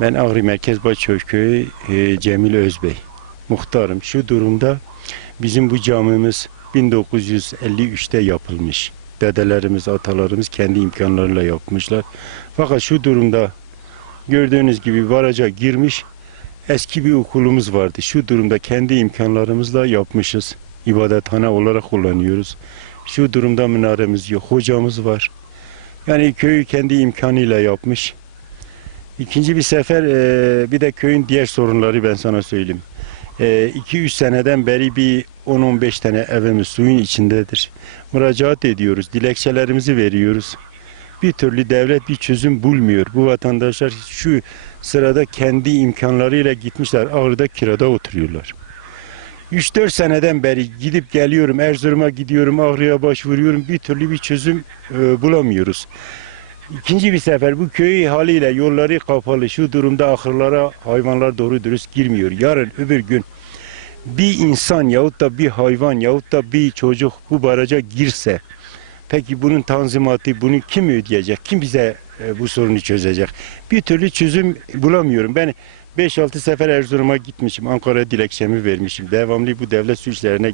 Ben Ağrı Merkez Başköy Köyü Cemil Özbey. Muhtarım. Şu durumda bizim bu camimiz 1953'te yapılmış. Dedelerimiz, atalarımız kendi imkanlarıyla yapmışlar. Fakat şu durumda gördüğünüz gibi baraja girmiş eski bir okulumuz vardı. Şu durumda kendi imkanlarımızla yapmışız. İbadethane olarak kullanıyoruz. Şu durumda minaremiz yok. Hocamız var. Yani köyü kendi imkanıyla yapmış. İkinci bir sefer bir de köyün diğer sorunları ben sana söyleyeyim. 2-3 seneden beri bir 10-15 tane evimiz suyun içindedir. Müracaat ediyoruz, dilekçelerimizi veriyoruz. Bir türlü devlet bir çözüm bulmuyor. Bu vatandaşlar şu sırada kendi imkanlarıyla gitmişler, Ağrı'da kirada oturuyorlar. 3-4 seneden beri gidip geliyorum, Erzurum'a gidiyorum, Ağrı'ya başvuruyorum, bir türlü bir çözüm bulamıyoruz. İkinci bir sefer bu köy haliyle yolları kapalı. Şu durumda ahırlara hayvanlar doğru dürüst girmiyor. Yarın öbür gün bir insan yahut da bir hayvan yahut da bir çocuk bu baraja girse, peki bunun tanzimatı, bunu kim ödeyecek? Kim bize bu sorunu çözecek? Bir türlü çözüm bulamıyorum. Ben 5-6 sefer Erzurum'a gitmişim. Ankara'ya dilekçemi vermişim. Devamlı bu devlet su işlerine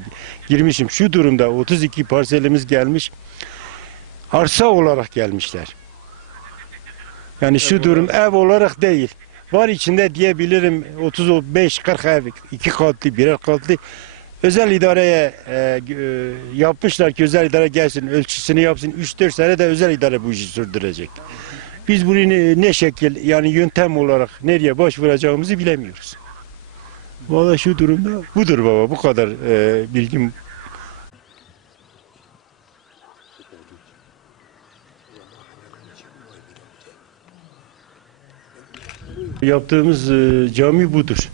girmişim. Şu durumda 32 parselimiz gelmiş. Arsa olarak gelmişler. Yani şu durum ev olarak değil. Var içinde diyebilirim 35-40 ev, 2 katlı, birer katlı. Özel idareye yapmışlar ki özel idare gelsin, ölçüsünü yapsın. 3-4 sene de özel idare bu işi sürdürecek. Biz bunu ne şekil, yani yöntem olarak nereye başvuracağımızı bilemiyoruz. Vallahi şu durumda budur baba, bu kadar bilgim. Yaptığımız cami budur.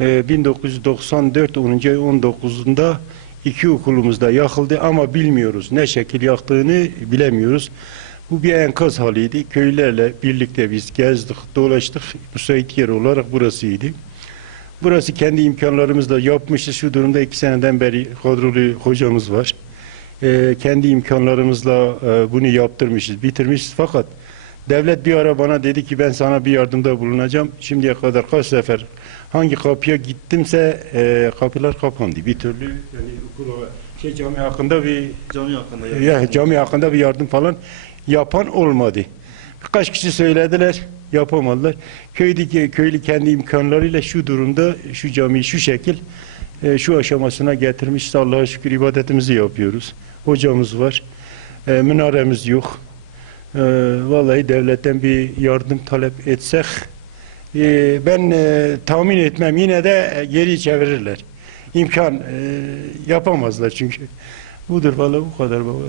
1994 10. ay 19'unda iki okulumuzda yakıldı ama bilmiyoruz. Ne şekil yaktığını bilemiyoruz. Bu bir enkaz haliydi. Köylerle birlikte biz gezdik, dolaştık. Müsait yer olarak burasıydı. Burası kendi imkanlarımızla yapmışız. Şu durumda 2 seneden beri kadrolu hocamız var. Kendi imkanlarımızla bunu yaptırmışız, bitirmişiz. Fakat devlet bir ara bana dedi ki ben sana bir yardımda bulunacağım. Şimdiye kadar kaç sefer hangi kapıya gittimse kapılar kapandı. Bir türlü yani cami hakkında cami hakkında bir yardım falan yapan olmadı. Birkaç kişi söylediler, yapamadılar. Köylü kendi imkanlarıyla şu durumda şu camiyi şu şekil şu aşamasına getirmiş. Allah'a şükür ibadetimizi yapıyoruz. Hocamız var. Minaremiz yok. Vallahi devletten bir yardım talep etsek ben tahmin etmem, yine de geri çevirirler. İmkan yapamazlar çünkü. Budur vallahi, bu kadar baba.